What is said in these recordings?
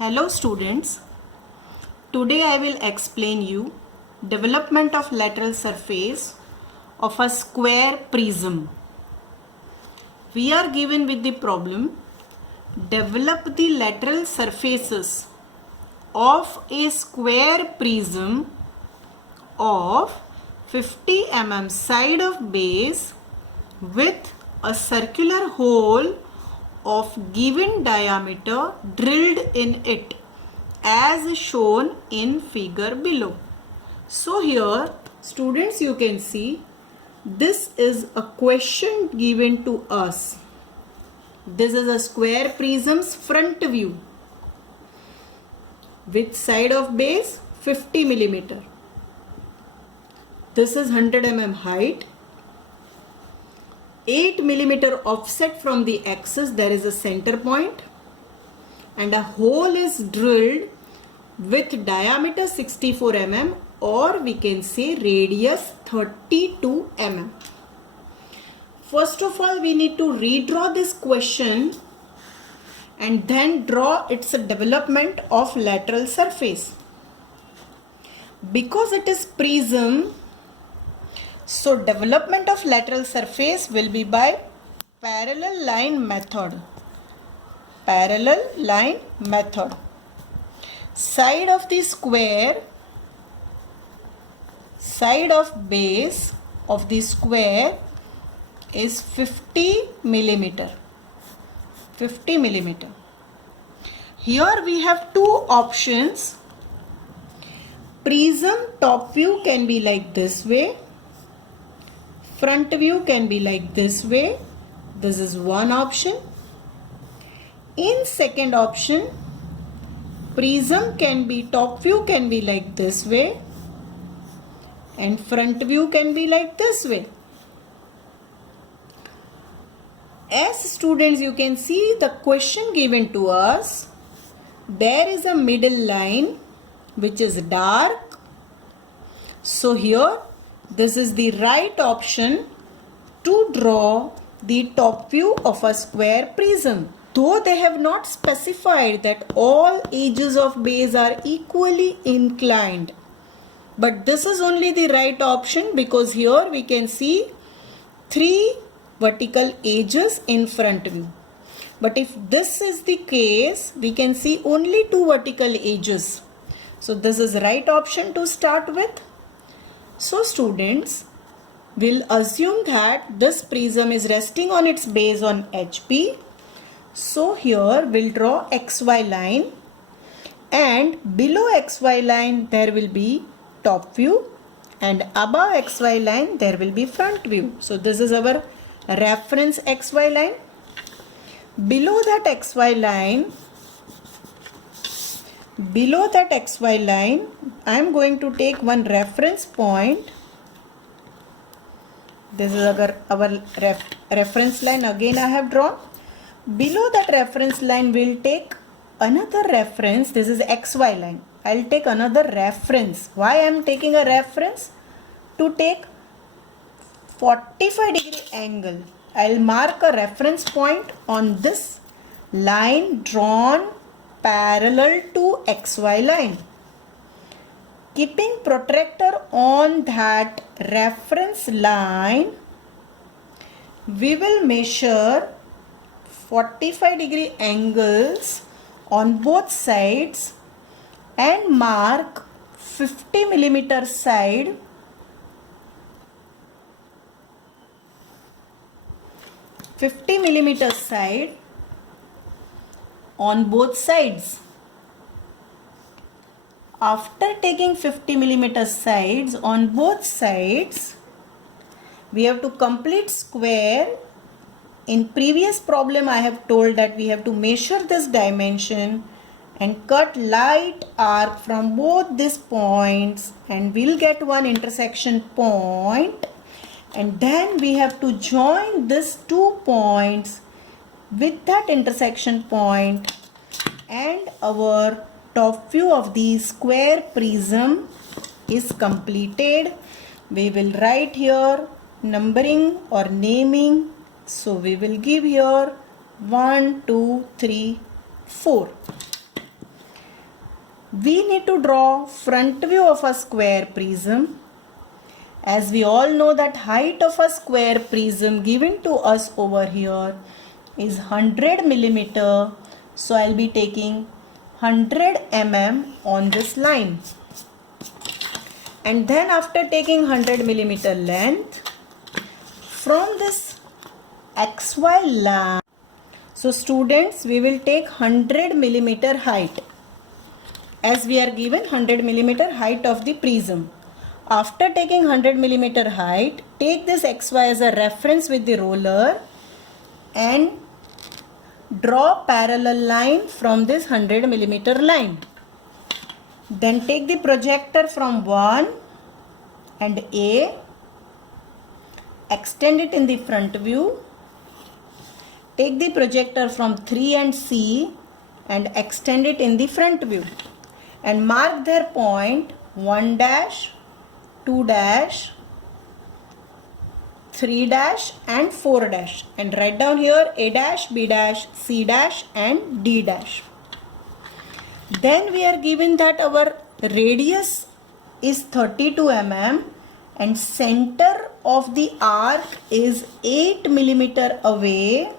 Hello students, today I will explain you development of lateral surface of a square prism. We are given with the problem, develop the lateral surfaces of a square prism of 50 mm side of base with a circular hole of given diameter drilled in it as shown in figure below. So here students, you can see this is a question given to us. This is a square prism's front view with side of base 50 mm. This is 100 mm height. 8 mm offset from the axis, there is a center point and a hole is drilled with diameter 64 mm or we can say radius 32 mm. First of all, we need to redraw this question and then draw its development of lateral surface. Because it is prism, so development of lateral surface will be by parallel line method. Parallel line method. Side of the square, side of base of the square is 50 millimeter. 50 millimeter. Here we have two options. Prism top view can be like this way. Front view can be like this way. This is one option. In second option, prism can be, top view can be like this way and front view can be like this way. As students, you can see the question given to us, there is a middle line which is dark. So here this is the right option to draw the top view of a square prism. Though they have not specified that all edges of base are equally inclined. But this is only the right option because here we can see 3 vertical edges in front view. But if this is the case, we can see only 2 vertical edges. So this is right option to start with. So students, will assume that this prism is resting on its base on HP. So here we'll draw XY line and below XY line there will be top view and above XY line there will be front view. So this is our reference XY line. Below that XY line, I am going to take one reference point. This is our reference line again I have drawn. Below that reference line we'll take another reference. This is XY line. I'll take another reference. Why I am taking a reference? To take 45 degree angle. I'll mark a reference point on this line drawn parallel to XY line. Keeping protractor on that reference line, we will measure 45 degree angles on both sides and mark 50 millimeter side, 50 millimeter side on both sides. After taking 50 millimeter sides on both sides, we have to complete square. In previous problem I have told that we have to measure this dimension and cut light arc from both these points and we'll get one intersection point, and then we have to join these 2 points with that intersection point and our top view of the square prism is completed. We will write here numbering or naming. So we will give here 1, 2, 3, 4. we need to draw front view of a square prism. As we all know that height of a square prism given to us over here is 100 millimeter. So I'll be taking 100 mm on this line. And then after taking 100 millimeter length from this XY line, so students, we will take 100 millimeter height, as we are given 100 millimeter height of the prism. After taking 100 millimeter height, take this XY as a reference with the roller and draw parallel line from this 100 millimeter line. Then take the projector from 1 and A, extend it in the front view. Take the projector from 3 and C and extend it in the front view. And mark their point 1 dash, 2 dash, 3 dash and 4 dash. And write down here A dash, B dash, C dash and D dash. Then we are given that our radius is 32 mm and center of the arc is 8 millimeter away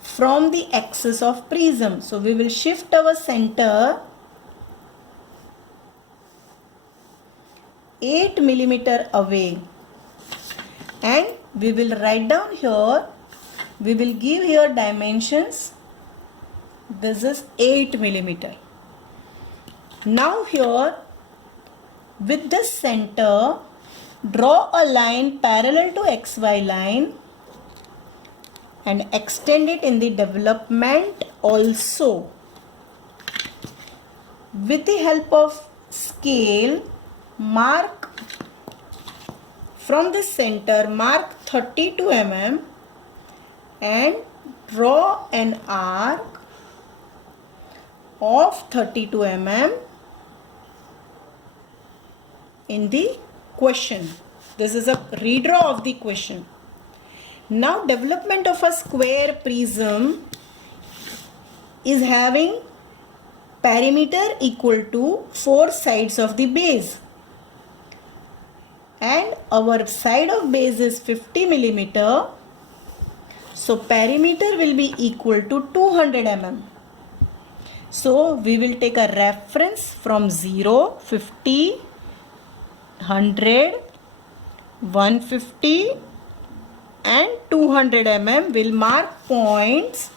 from the axis of prism. So we will shift our center 8 millimeter away and we will write down here, we will give here dimensions. This is 8 millimeter. Now here with this center, draw a line parallel to XY line and extend it in the development also. With the help of scale, mark from this center, mark 32 mm and draw an arc of 32 mm in the question. This is a redraw of the question. Now development of a square prism is having perimeter equal to 4 sides of the base. And our side of base is 50 millimeter. So perimeter will be equal to 200 mm. So we will take a reference from 0, 50, 100, 150 and 200 mm. Will mark points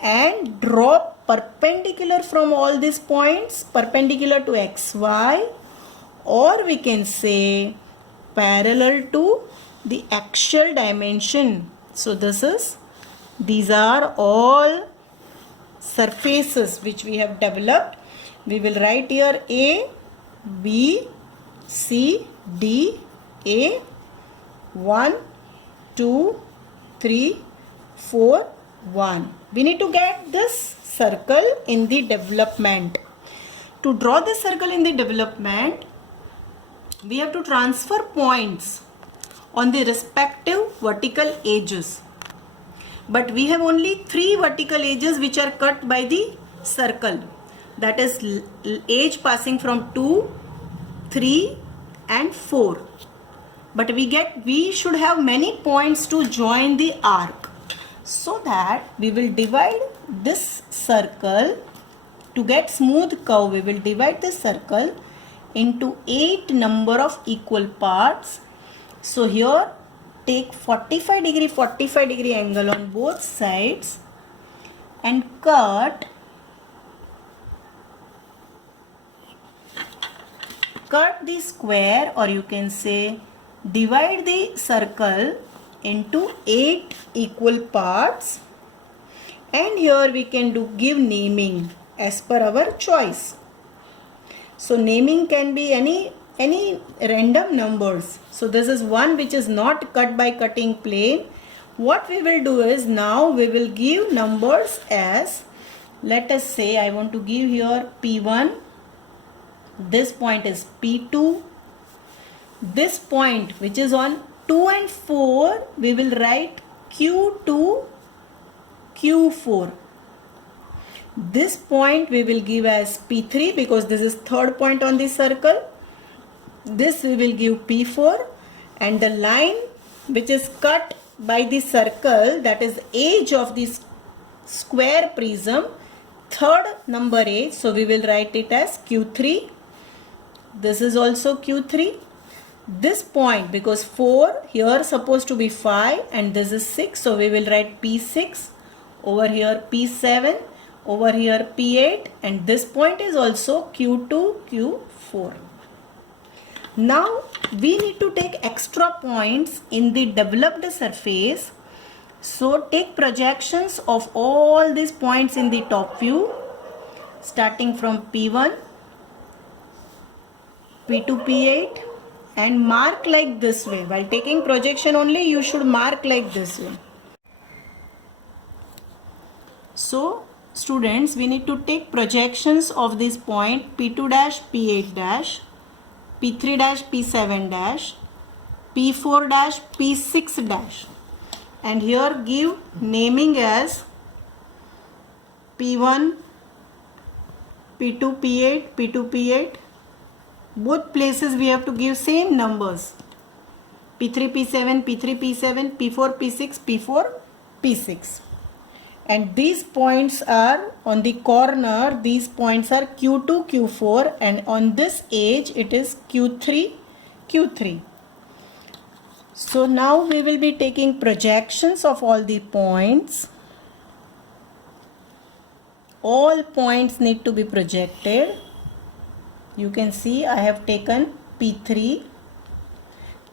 and draw perpendicular from all these points, perpendicular to XY, or we can say parallel to the axial dimension. So these are all surfaces which we have developed. We will write here A, B, C, D, A, 1, 2, 3, 4, 1. We need to get this circle in the development. To draw the circle in the development, we have to transfer points on the respective vertical edges. But we have only 3 vertical edges which are cut by the circle. That is edge passing from 2, 3 and 4. But we should have many points to join the arc. So that we will divide this circle to get smooth curve. We will divide this circle into 8 number of equal parts. So here take 45 degree angle on both sides and cut the square, or you can say divide the circle into 8 equal parts, and here we can give naming as per our choice. So naming can be any random numbers. So this is one which is not cut by cutting plane. What we will do is, now we will give numbers as, let us say I want to give here P1, this point is P2, this point which is on 2 and 4 we will write Q2, Q4. This point we will give as P3 because this is third point on the circle. This we will give P4, and the line which is cut by the circle, that is edge of this square prism, third number edge, so we will write it as Q3. This is also Q3. This point, because 4 here supposed to be 5 and this is 6, so we will write P6, over here P7, over here P8, and this point is also Q2, Q4. Now we need to take extra points in the developed surface. So take projections of all these points in the top view, starting from P1, P2, P8, and mark like this way. While taking projection only, you should mark like this way. So students, we need to take projections of this point P2 dash, P8 dash, P3 dash, P7 dash, P4 dash, P6 dash, and here give naming as P1, P2, P8, P2, P8. Both places we have to give same numbers. P3, P7, P3, P7, P4, P6, P4, P6. And these points are on the corner, these points are Q2, Q4, and on this edge it is Q3, Q3. So now we will be taking projections of all the points. All points need to be projected. You can see I have taken P3,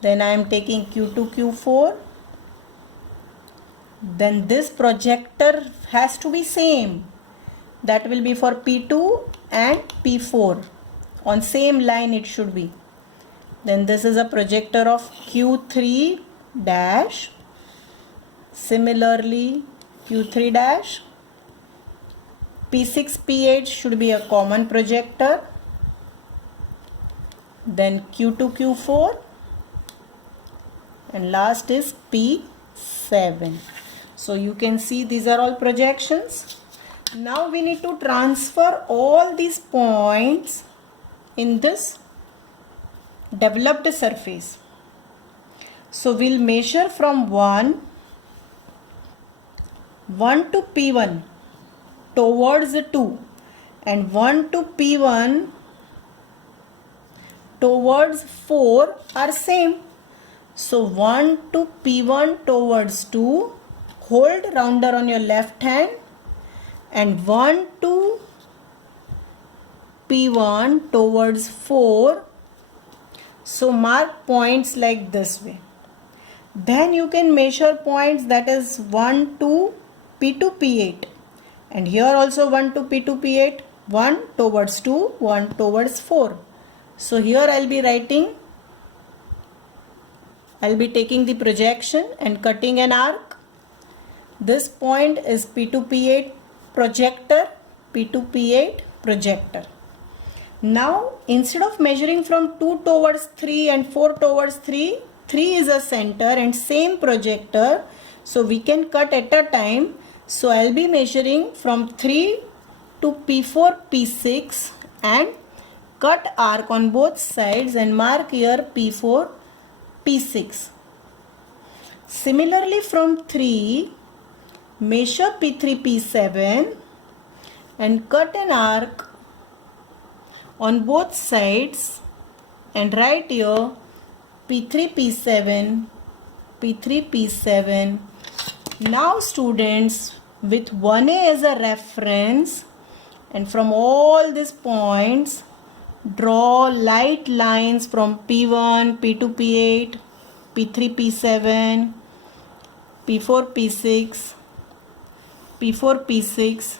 then I am taking Q2, Q4. Then this projector has to be same. That will be for P2 and P4. On same line it should be. Then this is a projector of Q3 dash. Similarly Q3 dash. P6, P8 should be a common projector. Then Q2, Q4. And last is P7. So you can see these are all projections. Now we need to transfer all these points in this developed surface. So we'll measure from 1 to P1 towards 2 and 1 to P1 towards 4 are same. So 1 to P1 towards 2, hold rounder on your left hand, and 1 to P1 towards 4. So mark points like this way. Then you can measure points, that is 1 to P2, P8, and here also 1 to P2, P8, 1 towards 2, 1 towards 4. So here I'll be taking the projection and cutting an arc. This point is P2, P8 projector, P2, P8 projector. Now instead of measuring from 2 towards 3 and 4 towards 3, 3 is a center and same projector, so we can cut at a time. So I'll be measuring from 3 to P4, P6 and cut arc on both sides and mark here P4, P6. Similarly from 3, measure P3, P7 and cut an arc on both sides and write here P3, P7, P3, P7. Now students, with 1A as a reference and from all these points, draw light lines from P1, P2, P8, P3, P7, P4, P6, P4, P6,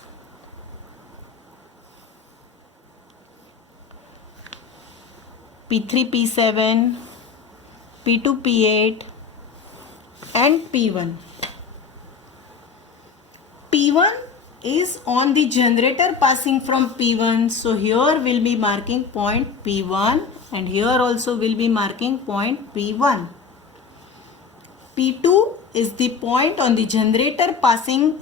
P3, P7, P2, P8 and P1. P1 is on the generator passing from P1. So here we'll be marking point P1 and here also we'll be marking point P1. P2 is the point on the generator passing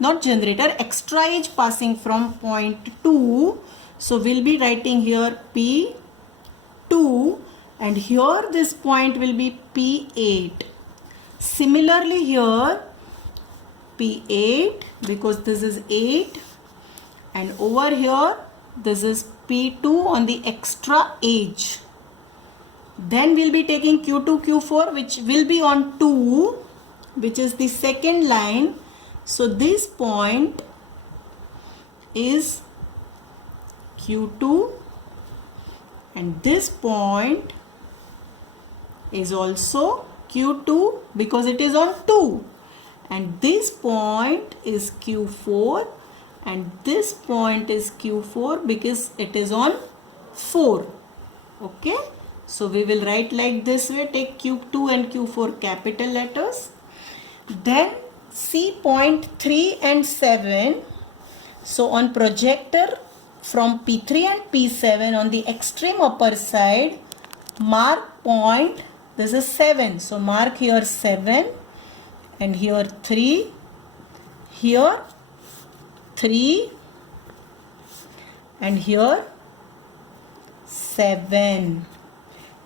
not generator, extra edge passing from point 2. So we'll be writing here P2 and here this point will be P8. Similarly here P8 because this is 8 and over here this is P2 on the extra edge. Then we'll be taking Q2, Q4 which will be on 2, which is the second line. So this point is Q2 and this point is also Q2 because it is on 2, and this point is Q4 and this point is Q4 because it is on 4. Okay, so we will write like this way, take Q2 and Q4 capital letters. Then see point 3 and 7. So on projector from P3 and P7 on the extreme upper side, mark point, this is 7. So mark here 7 and here 3, here 3 and here 7.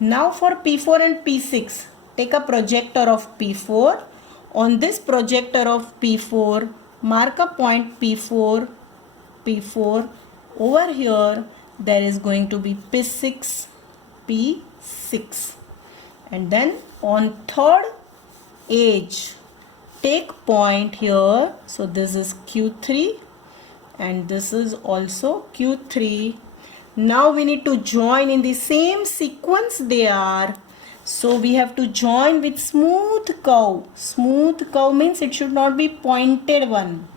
Now for P4 and P6, take a projector of P4. On this projector of P4, mark a point P4, P4. Over here, there is going to be P6, P6. And then on third edge, take point here. So this is Q3 and this is also Q3. Now we need to join in the same sequence they are. So we have to join with smooth curve. Smooth curve means it should not be pointed one.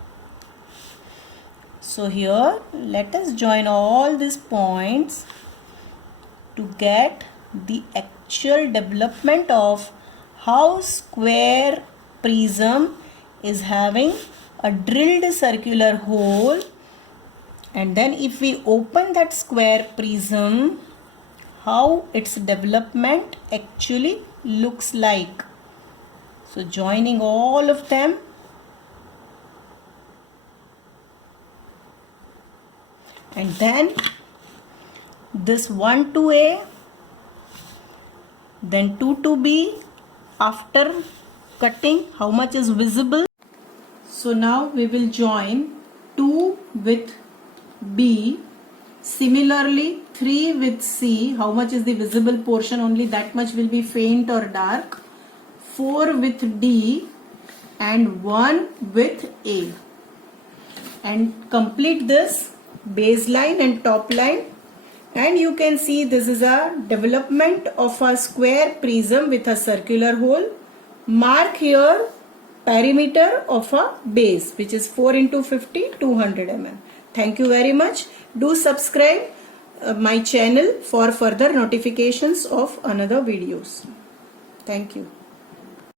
So here let us join all these points to get the actual development of how square prism is having a drilled circular hole, and then if we open that square prism, how its development actually looks like. So joining all of them, and then this 1 to A, then 2 to B. After cutting, how much is visible? So now we will join 2 with B. Similarly 3 with C. How much is the visible portion? Only that much will be faint or dark. 4 with D and 1 with A. And complete this baseline and top line, and you can see this is a development of a square prism with a circular hole. Mark here perimeter of a base which is 4 into 50, 200 mm. Thank you very much. Do subscribe my channel for further notifications of another videos. Thank you.